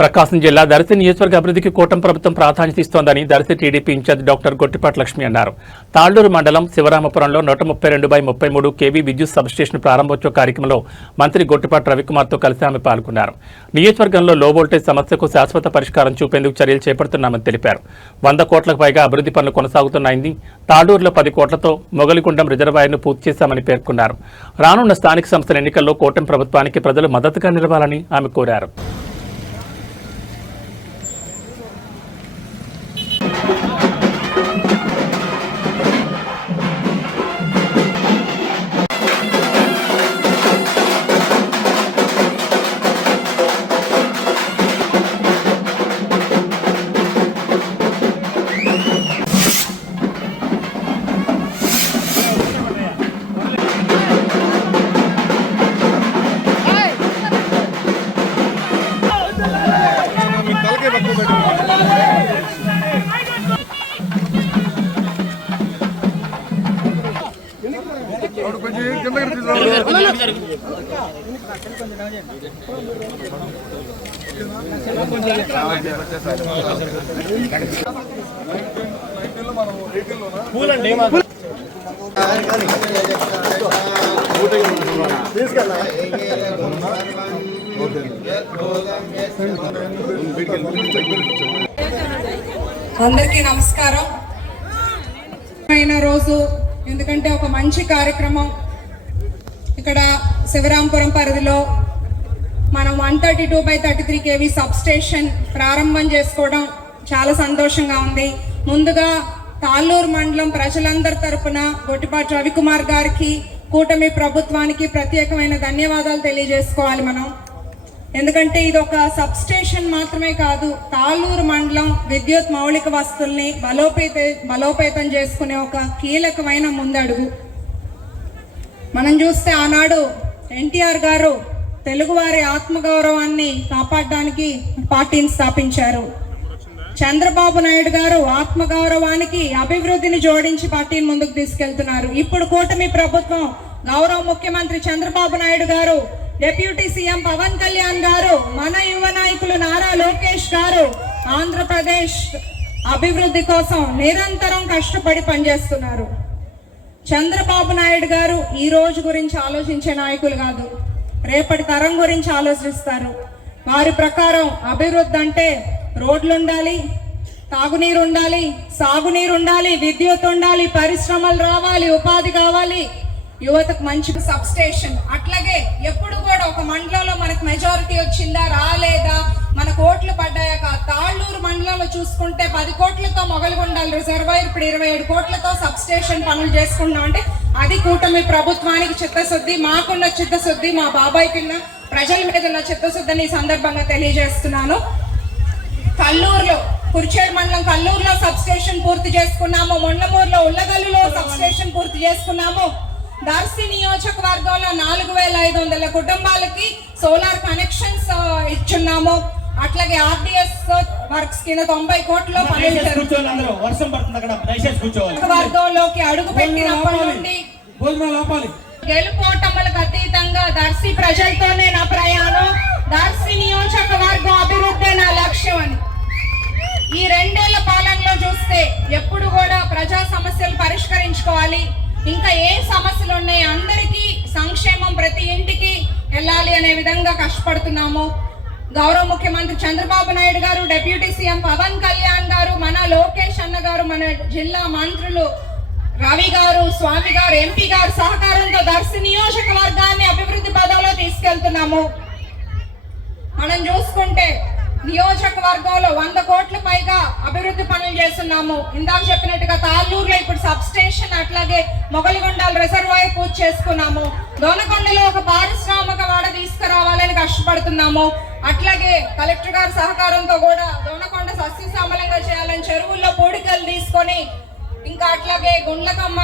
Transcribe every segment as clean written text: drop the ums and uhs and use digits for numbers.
ప్రకాశం జిల్లా దర్శి నియోజకవర్గ అభివృద్ధికి కూటమి ప్రభుత్వం ప్రాధాన్యత ఇస్తోందని Darsi TDP incharge doctor Gottipati Lakshmi అన్నారు. తాళ్లూరు మండలం శివరామపురంలో 132/33 కేవీ విద్యుత్ సబ్స్టేషన్ ప్రారంభోత్సవ కార్యక్రమంలో మంత్రి గొట్టిపాటి రవికుమార్తో కలిసి ఆమె పాల్గొన్నారు. నియోజకవర్గంలో లో వోల్టేజ్ సమస్యకు శాశ్వత పరిష్కారం చూపేందుకు చర్యలు చేపడుతున్నామని తెలిపారు. 100 కోట్లకు పైగా అభివృద్ధి పనులు కొనసాగుతున్నాయని, తాళ్లూరులో 10 కోట్లతో మొగలిగుండం రిజర్వాయర్ను పూర్తి చేశామని పేర్కొన్నారు. రానున్న స్థానిక సంస్థల ఎన్నికల్లో కూటమి ప్రభుత్వానికి ప్రజలు మద్దతుగా నిలవాలని ఆమె కోరారు. అందరికీ నమస్కారం. రోజు ఎందుకంటే ఒక మంచి కార్యక్రమం ఇక్కడ శివరాంపురం పరిధిలో మనం 132/33 కేవీ సబ్ స్టేషన్ ప్రారంభం చేసుకోవడం చాలా సంతోషంగా ఉంది. ముందుగా తాళ్లూరు మండలం ప్రజలందరి తరపున గొట్టిపాటి రవికుమార్ గారికి, కూటమి ప్రభుత్వానికి ప్రత్యేకమైన ధన్యవాదాలు తెలియజేసుకోవాలి మనం. ఎందుకంటే ఇది ఒక సబ్ స్టేషన్ మాత్రమే కాదు, తాళ్లూరు మండలం విద్యుత్ మౌలిక వస్తువుల్ని బలోపేతం చేసుకునే ఒక కీలకమైన ముందడుగు. మనం చూస్తే ఆనాడు ఎన్టీఆర్ గారు తెలుగువారి ఆత్మగౌరవాన్ని కాపాడడానికి పార్టీని స్థాపించారు. చంద్రబాబు నాయుడు గారు ఆత్మగౌరవానికి అభివృద్ధిని జోడించి పార్టీని ముందుకు తీసుకెళ్తున్నారు. ఇప్పుడు కూటమి ప్రభుత్వం, గౌరవ ముఖ్యమంత్రి చంద్రబాబు నాయుడు గారు, డిప్యూటీ సీఎం పవన్ కళ్యాణ్ గారు, మన యువ నాయకులు నారా లోకేష్ గారు ఆంధ్రప్రదేశ్ అభివృద్ధి కోసం నిరంతరం కష్టపడి పనిచేస్తున్నారు. చంద్రబాబు నాయుడు గారు ఈ రోజు గురించి ఆలోచించే నాయకులు కాదు, రేపటి తరం గురించి ఆలోచిస్తారు. వారి ప్రకారం అభివృద్ధి అంటే రోడ్లు ఉండాలి, తాగునీరు ఉండాలి, సాగునీరు ఉండాలి, విద్యుత్ ఉండాలి, పరిశ్రమలు రావాలి, ఉపాధి కావాలి, యువతకు మంచి సబ్ స్టేషన్. అట్లాగే ఎప్పుడు కూడా ఒక మండలంలో మనకు మెజారిటీ వచ్చిందా రాలేదా, మనకు ఓట్లు పడ్డాయాక తాళ్లూరు మండలంలో చూసుకుంటే 10 కోట్లతో మొగలిగుండాలి రిజర్వాయర్, ఇప్పుడు 27 కోట్లతో సబ్ స్టేషన్ పనులు చేసుకుంటున్నాం. అంటే అది కూటమి ప్రభుత్వానికి చిత్తశుద్ధి, మాకున్న చిత్తశుద్ధి, మా బాబాయ్కి ఉన్న ప్రజల మీద ఉన్న చిత్తశుద్ధిని ఈ సందర్భంగా తెలియజేస్తున్నాను. కల్లూరులో, కుర్చేడు మండలం కల్లూరులో సబ్ స్టేషన్ పూర్తి చేసుకున్నాము. మొండమూరులో, ఉల్లగల్లులో సబ్ స్టేషన్ పూర్తి చేసుకున్నాము. దర్శి నియోజకవర్గంలో 4500 కుటుంబాలకి సోలార్ కనెక్షన్స్ ఇచ్చున్నాము. అట్లాగే ఆర్డిఎస్ వర్క్స్ కింద 90 కోట్ల పనులు జరుగుతున్నాయి. వర్గంలోకి అడుగు పెట్టినప్పటి నుండి గెలుపోటములకు అతీతంగా దర్శి ప్రజలతోనే నా ప్రయాణం, దర్శి నియోజకవర్గం అభివృద్ధి నా లక్ష్యం అని. ఈ 2 ఏళ్ల పాలనలో చూస్తే ఎప్పుడు కూడా ప్రజా సమస్యలు పరిష్కరించుకోవాలి, ఇంకా ఏ సమస్యలు ఉన్నాయి, అందరికీ సంక్షేమం ప్రతి ఇంటికి వెళ్ళాలి అనే విధంగా కష్టపడుతున్నాము. గౌరవ ముఖ్యమంత్రి చంద్రబాబు నాయుడు గారు, డిప్యూటీ సీఎం పవన్ కళ్యాణ్ గారు, మన లోకేష్ అన్న గారు, మన జిల్లా మంత్రులు రవి గారు, స్వామి గారు, ఎంపీ గారు సహకారంతో దర్శి నియోజకవర్గాన్ని అభివృద్ధి పదంలో తీసుకెళ్తున్నాము. మనం చూసుకుంటే నియోజకవర్గంలో 100 కోట్ల పైగా అభివృద్ధి పనులు చేస్తున్నాము. ఇందాక చెప్పినట్టుగా తాళ్లూరులో ఇప్పుడు సబ్ స్టేషన్, అట్లాగే మొగలిగుండాల రిజర్వాయర్ పూర్తి చేసుకున్నాము. దోనకొండలో ఒక పారిశ్రామిక వాడ తీసుకురావాలని కష్టపడుతున్నాము. అట్లాగే కలెక్టర్ గారి సహకారంతో కూడా దోనకొండ సస్యశ్యామలంగా చేయాలని చెరువుల్లో పూడికలు తీసుకొని, ఇంకా అట్లాగే గుండ్లకమ్మ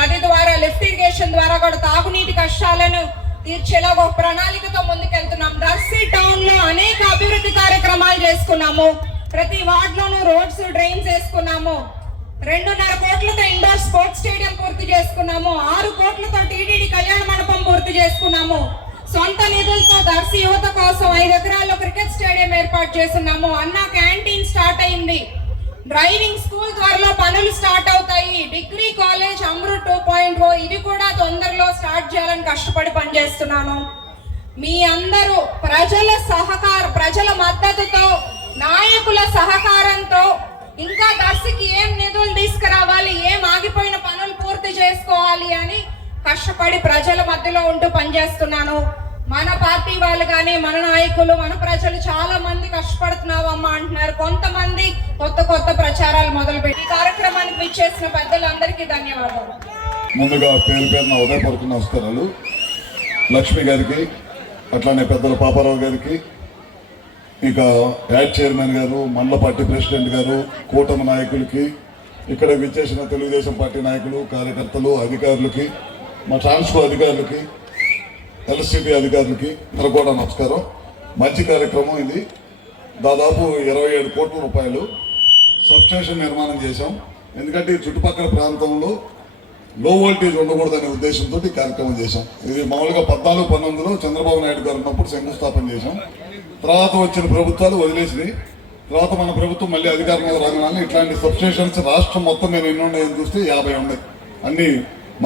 నది ద్వారా లిఫ్ట్ ఇరిగేషన్ ద్వారా కూడా తాగునీటి కష్టాలను తీర్చేలా ఒక ప్రణాళికతో ముందుకెళ్తున్నాం. దర్శి టౌన్ లో అనేక అభివృద్ధి కార్యక్రమాలు చేసుకున్నాము. ప్రతి వార్డులోనూ రోడ్స్, డ్రైన్స్ వేసుకున్నాము. 2.5 కోట్లతో ఇండోర్ స్పోర్ట్స్ స్టేడియం పూర్తి చేసుకున్నాము. 6 కోట్లతో టీటీడీ కళ్యాణ మండపం పూర్తి చేసుకున్నాము. సొంత నిధులతో దర్శి యువత కోసం 5 ఎకరాల్లో క్రికెట్ స్టేడియం ఏర్పాటు చేస్తున్నాము. అన్న క్యాంటీన్ స్టార్ట్ అయింది. డ్రైవింగ్ స్కూల్ త్వరలో పనులు స్టార్ట్ అవుతాయి. డిగ్రీ కాలేజ్ అమృత్ 2.0 ఇవి కూడా తొందరలో స్టార్ట్ చేయాలని కష్టపడి పనిచేస్తున్నాను. మీ అందరూ ప్రజల మద్దతుతో, నాయకుల సహకారంతో ఇంకా దర్శికి ఏం నిధులు తీసుకురావాలి, ఏం ఆగిపోయిన పనులు పూర్తి చేసుకోవాలి అని కష్టపడి ప్రజల మధ్యలో ఉంటూ పనిచేస్తున్నాను. మన పార్టీ వాళ్ళు కానీ, మన నాయకులు, మన ప్రజలు చాలా మంది కష్టపడుతున్నావమ్మా అంటున్నారు. కొంతమంది కొత్త ప్రచారాలు మొదలుపెట్టి ఈ కార్యక్రమానికి విచ్చేసిన పెద్దలందరికీ ధన్యవాదాలు. ముందుగా పేరున ఉదయపూర్వక నమస్కారాలు. లక్ష్మి గారికి, అట్లానే పెద్దల పాపారావు గారికి, ఇక యాడ్ చైర్మన్ గారు, మండల పార్టీ ప్రెసిడెంట్ గారు, కూటమి నాయకులకి, ఇక్కడ విచ్చేసిన తెలుగుదేశం పార్టీ నాయకులు, కార్యకర్తలు, అధికారులకి, మా ట్రాన్స్కో అధికారులకి, ఎల్ఎస్సిటీ అధికారులకి అందరూ కూడా నమస్కారం. మంచి కార్యక్రమం ఇది. దాదాపు 27 కోట్ల రూపాయలు సబ్స్టేషన్ నిర్మాణం చేశాం. ఎందుకంటే ఈ చుట్టుపక్కల ప్రాంతంలో లో వోల్టేజ్ ఉండకూడదనే ఉద్దేశంతో ఈ కార్యక్రమం చేశాం. ఇది మామూలుగా 14-19లో చంద్రబాబు నాయుడు గారు ఉన్నప్పుడు శంకుస్థాపన చేశాం. తర్వాత వచ్చిన ప్రభుత్వాలు వదిలేసినాయి. తర్వాత మన ప్రభుత్వం మళ్ళీ అధికారం మీద రాగానే ఇట్లాంటి సబ్స్టేషన్స్ రాష్ట్రం మొత్తం నేను ఎన్ని ఉన్నాయని చూస్తే 50 ఉన్నాయి. అన్నీ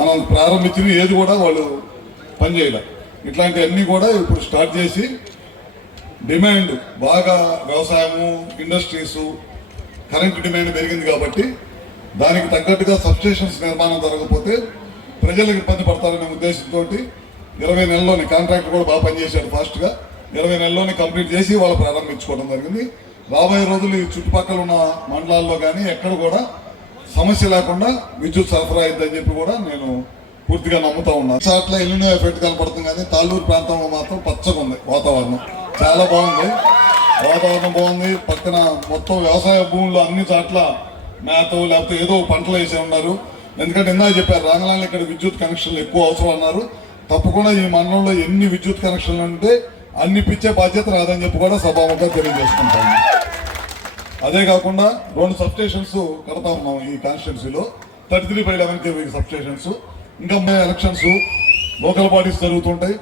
మనం ప్రారంభించినవి ఏది కూడా వాళ్ళు పనిచేయలే. ఇట్లాంటివన్నీ కూడా ఇప్పుడు స్టార్ట్ చేసి డిమాండ్ బాగా వ్యవసాయము, ఇండస్ట్రీసు, కరెంటు డిమాండ్ పెరిగింది కాబట్టి దానికి తగ్గట్టుగా సబ్స్టేషన్స్ నిర్మాణం జరగకపోతే ప్రజలకు ఇబ్బంది పడతారనే ఉద్దేశంతో 20 నెలల్లోనే కాంట్రాక్ట్ కూడా బాగా పనిచేశాడు. ఫాస్ట్గా 20 నెలల్లోనే కంప్లీట్ చేసి వాళ్ళు ప్రారంభించుకోవడం జరిగింది. రాబోయే రోజులు ఈ చుట్టుపక్కల ఉన్న మండలాల్లో కానీ ఎక్కడ కూడా సమస్య లేకుండా విద్యుత్ సరఫరా అయిద్దని చెప్పి కూడా నేను పూర్తిగా నమ్ముతా ఉన్నాను. చాట్ల ఎల్లినో ఎఫెక్ట్ కనపడుతుంది కానీ తాళ్ళూరు ప్రాంతంలో మాత్రం పచ్చగా ఉంది వాతావరణం. చాలా బాగుంది, వాతావరణం బాగుంది. పక్కన మొత్తం వ్యవసాయ భూముల్లో అన్ని చాట్ల మేత లేకపోతే ఏదో పంటలు వేసే ఉన్నారు. ఎందుకంటే ఇందాక చెప్పారు రాంగలాన్ని ఇక్కడ విద్యుత్ కనెక్షన్లు ఎక్కువ అవసరం అన్నారు. తప్పకుండా ఈ మండలంలో ఎన్ని విద్యుత్ కనెక్షన్లు ఉంటే అన్ని పిచ్చే బాధ్యత రాదని చెప్పి కూడా సభాముఖంగా తెలియజేసుకుంటాను. అదే కాకుండా 2 సబ్స్టేషన్స్ కడతా ఉన్నాం ఈ కాన్స్టిట్యున్సీలో. 33/11 kV సబ్స్టేషన్స్. ఇంకా ఎలక్షన్స్, లోకల్ బాడీస్ జరుగుతుంటాయి,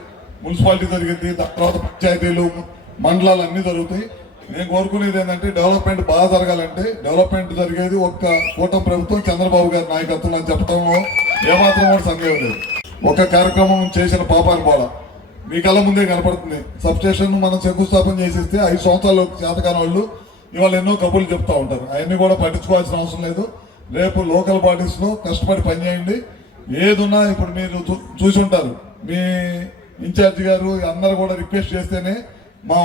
మున్సిపాలిటీ జరిగింది, తర్వాత పంచాయతీలు, మండలాలు అన్నీ జరుగుతాయి. నేను కోరుకునేది ఏంటంటే డెవలప్మెంట్ బాగా జరగాలంటే డెవలప్మెంట్ జరిగేది ఒక్క కూటమి ప్రభుత్వం చంద్రబాబు గారి నాయకత్వం అని చెప్పడంలో ఏమాత్రం కూడా సందేహం లేదు. ఒక కార్యక్రమం చేసిన పాపాన్ని కూడా మీ కళ్ళ ముందే కనపడుతుంది. సబ్స్టేషన్ మనం శంకుస్థాపన చేసేస్తే 5 సంవత్సరాలు చేతకాని వాళ్ళు ఇవాళ ఎన్నో కబుర్లు చెప్తా ఉంటారు. అవన్నీ కూడా పట్టించుకోవాల్సిన అవసరం లేదు. రేపు లోకల్ బాడీస్లో కష్టపడి పనిచేయండి. ఏదున్నా ఇప్పుడు మీరు చూసి ఉంటారు, మీ ఇన్ఛార్జి గారు అందరూ కూడా రిక్వెస్ట్ చేస్తేనే మా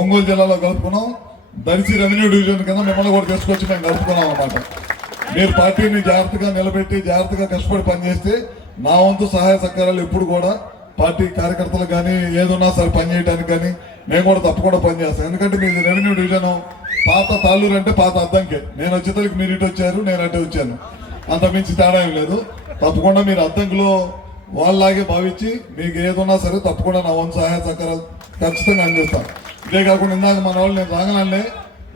ఒంగోలు జిల్లాలో కలుపుకున్నాం. దర్శి రెవెన్యూ డివిజన్ కింద మిమ్మల్ని కూడా తీసుకొచ్చి మేము కలుపుకున్నాం అన్నమాట. మీరు పార్టీని జాగ్రత్తగా నిలబెట్టి జాగ్రత్తగా కష్టపడి పనిచేస్తే నా వంతు సహాయ సహకారాలు ఎప్పుడు కూడా పార్టీ కార్యకర్తలు కానీ ఏదున్నా సరే పనిచేయడానికి కానీ మేము కూడా తప్పకుండా పనిచేస్తాం. ఎందుకంటే మీది రెవెన్యూ డివిజన్ పాత తాళ్ళూరు అంటే పాత అద్దంకే. నేను వచ్చేసరికి మీరు ఇటు వచ్చారు, నేను అటే వచ్చాను, అంత మించి తేడా ఏం లేదు. తప్పకుండా మీరు అద్దంకులో వాళ్ళలాగే భావించి మీకు ఏదున్నా సరే తప్పకుండా నా వంతు సహాయ సహకారాలు ఖచ్చితంగా అందిస్తాను. ఇదే కాకుండా ఇందాక మన వాళ్ళు నేను రాగానే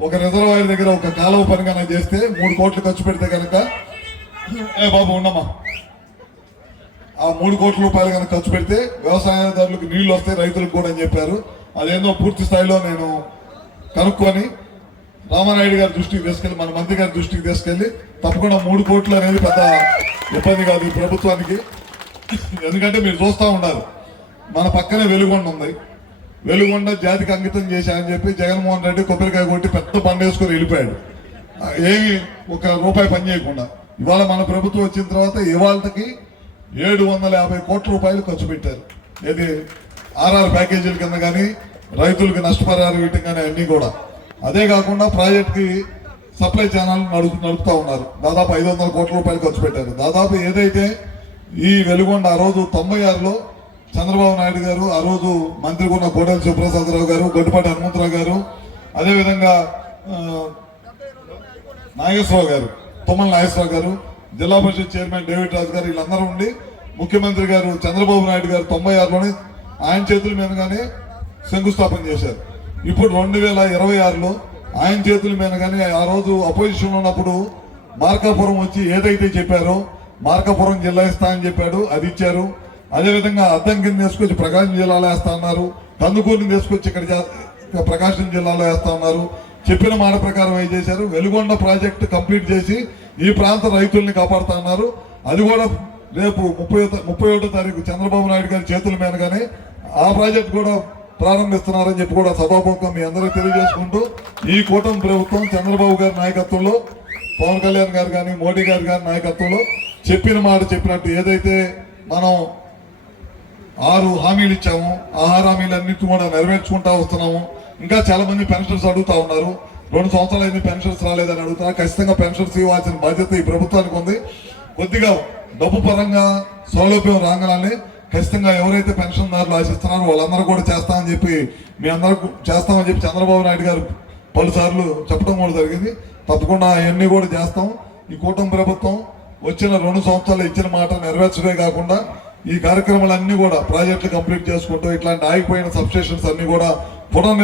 ఒక రిజర్వాయర్ దగ్గర ఒక కాలువ పని కనుక చేస్తే 3 కోట్లు ఖర్చు పెడితే కనుక బాబు ఉండమ్మా, ఆ 3 కోట్ల రూపాయలు కనుక ఖర్చు పెడితే వ్యవసాయదారులకు నీళ్లు వస్తాయి, రైతులకు కూడా అని చెప్పారు. అదేందో పూర్తి స్థాయిలో నేను కనుక్కొని రామానాయుడు గారి దృష్టికి తీసుకెళ్ళి, మన మంత్రి గారి దృష్టికి తీసుకెళ్ళి తప్పకుండా 3 కోట్లు అనేది పెద్ద ఇబ్బంది కాదు ఈ ప్రభుత్వానికి. ఎందుకంటే మీరు చూస్తూ ఉన్నారు, మన పక్కనే వెలుగొండ ఉంది. వెలుగొండ జాతికి అంకితం చేశానని చెప్పి జగన్మోహన్ రెడ్డి కొబ్బరికాయ కొట్టి పెద్ద పంట వేసుకొని వెళ్ళిపోయాడు, ఏమి ఒక రూపాయి పని చేయకుండా. ఇవాళ మన ప్రభుత్వం వచ్చిన తర్వాత ఇవాళకి 750 కోట్ల రూపాయలు ఖర్చు పెట్టారు. ఇది ఆర్ఆర్ ప్యాకేజీల కింద కానీ రైతులకి నష్టపరిహారం ఇవ్వటం కానీ అన్నీ కూడా. అదే కాకుండా ప్రాజెక్ట్కి సప్లై ఛానల్ నడుపుతా ఉన్నారు. దాదాపు 500 కోట్ల రూపాయలు ఖర్చు పెట్టారు. దాదాపు ఏదైతే ఈ వెలుగొండ ఆ రోజు 96లో చంద్రబాబు నాయుడు గారు, ఆ రోజు మంత్రి ఉన్న కోటల శివప్రసాదరావు గారు, గొడ్డిపాటి హనుమంతరావు గారు, అదేవిధంగా నాగేశ్వరరావు గారు, తుమ్మల నాగేశ్వరరావు గారు, జిల్లా పరిషత్ చైర్మన్ డేవిడ్ రాజు గారు, వీళ్ళందరూ ఉండి ముఖ్యమంత్రి గారు చంద్రబాబు నాయుడు గారు 96లోనే ఆయన చేతుల మీదగానే శంకుస్థాపన చేశారు. ఇప్పుడు 2026లో ఆయన చేతుల మీదగానే ఆ రోజు అపోజిషన్ ఉన్నప్పుడు మార్కాపురం వచ్చి ఏదైతే చెప్పారో మార్కాపురం జిల్లా ఇస్తా అని చెప్పాడు, అది ఇచ్చారు. అదేవిధంగా అద్దంకిని తీసుకొచ్చి ప్రకాశం జిల్లాలో వేస్తా అన్నారు, కందుకూరుని తీసుకొచ్చి ఇక్కడ ప్రకాశం జిల్లాలో వేస్తా ఉన్నారు. చెప్పిన మాట ప్రకారం ఏం చేశారు, వెలుగొండ ప్రాజెక్టు కంప్లీట్ చేసి ఈ ప్రాంత రైతుల్ని కాపాడుతా ఉన్నారు. అది కూడా రేపు 31వ తారీఖు చంద్రబాబు నాయుడు గారి చేతుల మీదగానే ఆ ప్రాజెక్ట్ కూడా ప్రారంభిస్తున్నారని చెప్పి కూడా సభాముఖంగా మీ అందరికీ తెలియజేసుకుంటూ, ఈ కూటమి ప్రభుత్వం చంద్రబాబు గారి నాయకత్వంలో, పవన్ కళ్యాణ్ గారు కానీ మోడీ గారి నాయకత్వంలో చెప్పిన మాట చెప్పినట్టు ఏదైతే మనం 6 హామీలు ఇచ్చాము, ఆ 6 హామీలన్నింటినీ కూడా నెరవేర్చుకుంటా వస్తున్నాము. ఇంకా చాలా మంది పెన్షన్స్ అడుగుతా ఉన్నారు. 2 సంవత్సరాలు అయింది పెన్షన్స్ రాలేదని అడుగుతున్నారు. ఖచ్చితంగా పెన్షన్స్ ఇవ్వాల్సిన బాధ్యత ఈ ప్రభుత్వానికి ఉంది. కొద్దిగా డబ్బు పరంగా సౌలభ్యం రాగానే ఖచ్చితంగా ఎవరైతే పెన్షన్దారులు ఆశిస్తున్నారో వాళ్ళందరూ కూడా చేస్తామని చెప్పి చేస్తామని చెప్పి చంద్రబాబు నాయుడు గారు పలుసార్లు చెప్పడం కూడా జరిగింది. తప్పకుండా అవన్నీ కూడా చేస్తాం. ఈ కూటమి ప్రభుత్వం వచ్చిన 2 సంవత్సరాలు ఇచ్చిన మాట నెరవేర్చడే కాకుండా ఈ కార్యక్రమాలన్నీ కూడా ప్రాజెక్టులు కంప్లీట్ చేసుకుంటూ ఇట్లాంటి ఆగిపోయిన సబ్స్టేషన్స్ అన్ని కూడా పునర్